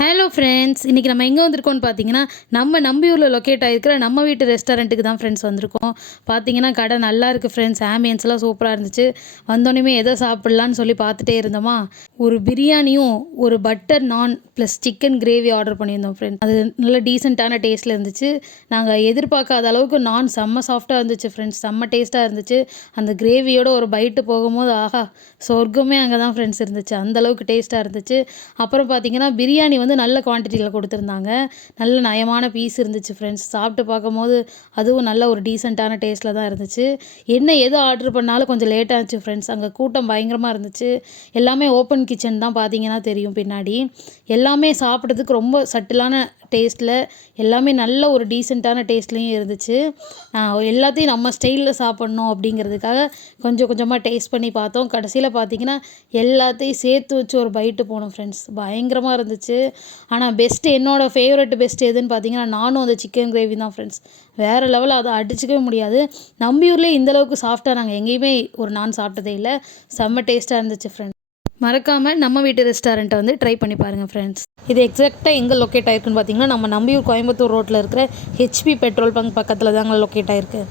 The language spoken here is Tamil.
ஹலோ ஃப்ரெண்ட்ஸ், இன்றைக்கி நம்ம எங்கே வந்திருக்கோம்னு பார்த்தீங்கன்னா, நம்ம நம்பியூரில் லொக்கேட் ஆகிருக்கிற நம்ம வீட்டு ரெஸ்டாரண்ட்டுக்கு தான் ஃப்ரெண்ட்ஸ் வந்திருக்கோம். பார்த்தீங்கன்னா கடை நல்லா இருக்குது ஃப்ரெண்ட்ஸ். ஆம்பியன்ஸ்லாம் சூப்பராக இருந்துச்சு. வந்தோடனே எதை சாப்பிட்லான்னு சொல்லி பார்த்துட்டே இருந்தோமா, ஒரு பிரியாணியும் ஒரு பட்டர் நான் ப்ளஸ் சிக்கன் கிரேவி ஆர்டர் பண்ணியிருந்தோம் ஃப்ரெண்ட்ஸ். அது நல்ல டீசெண்டான டேஸ்ட்டில் இருந்துச்சு. நாங்கள் எதிர்பார்க்காத அளவுக்கு நான் செம்ம சாஃப்டாக இருந்துச்சு ஃப்ரெண்ட்ஸ். செம்ம டேஸ்ட்டாக இருந்துச்சு. அந்த கிரேவியோட ஒரு பைட்டு போகும்போது ஆஹா, சொர்க்கமே அங்கே தான் ஃப்ரெண்ட்ஸ் இருந்துச்சு. அந்தளவுக்கு டேஸ்ட்டாக இருந்துச்சு. அப்புறம் பார்த்தீங்கன்னா பிரியாணி வந்து நல்ல குவான்டிட்டியில் கொடுத்துருந்தாங்க. நல்ல நயமான பீஸ் இருந்துச்சு ஃப்ரெண்ட்ஸ். சாப்பிட்டு பார்க்கும்போது அதுவும் நல்ல ஒரு டீசெண்டான டேஸ்ட்டில் தான் இருந்துச்சு. என்ன எது ஆர்டர் பண்ணாலும் கொஞ்சம் லேட் ஆச்சு ஃப்ரெண்ட்ஸ். அங்கே கூட்டம் பயங்கரமாக இருந்துச்சு. எல்லாமே ஓப்பன் கிச்சன் தான், பார்த்தீங்கன்னா தெரியும் பின்னாடி. எல்லாமே சாப்பிட்றதுக்கு ரொம்ப சட்டிலான டேஸ்ட்டில், எல்லாமே நல்ல ஒரு டீசெண்டான டேஸ்ட்லேயும் இருந்துச்சு. எல்லாத்தையும் நம்ம ஸ்டைலில் சாப்பிட்ணும் அப்படிங்கிறதுக்காக கொஞ்சம் கொஞ்சமாக டேஸ்ட் பண்ணி பார்த்தோம். கடைசியில் பார்த்தீங்கன்னா எல்லாத்தையும் சேர்த்து வச்சு ஒரு பைட்டு போனோம் ஃப்ரெண்ட்ஸ். பயங்கரமாக இருந்துச்சு. ஆனால் என்னோடய ஃபேவரட் பெஸ்ட் எதுன்னு பார்த்தீங்கன்னா, நானும் அந்த சிக்கன் கிரேவி தான் ஃப்ரெண்ட்ஸ். வேறு லெவலில் அதை அடிச்சிக்கவே முடியாது. நம்பியூர்லேயே இந்தளவுக்கு சாஃப்டாக நாங்கள் எங்கேயுமே ஒரு நான் சாப்பிட்டதே இல்லை. செம்ம டேஸ்ட்டாக இருந்துச்சு ஃப்ரெண்ட்ஸ். மறக்காமல் நம்ம வீட்டு ரெஸ்டாரண்ட்டை வந்து ட்ரை பண்ணி பாருங்கள் ஃப்ரெண்ட்ஸ். இது எக்ஸாக்டாக எங்கே லொக்கேட் ஆயிருக்குன்னு பார்த்தீங்கன்னா, நம்ம நம்பியூர் கோயம்புத்தூர் ரோட்டில் இருக்கிற ஹெச்பி பெட்ரோல் பங்க் பக்கத்தில் தாங்க லொக்கேட் ஆயிருக்கு.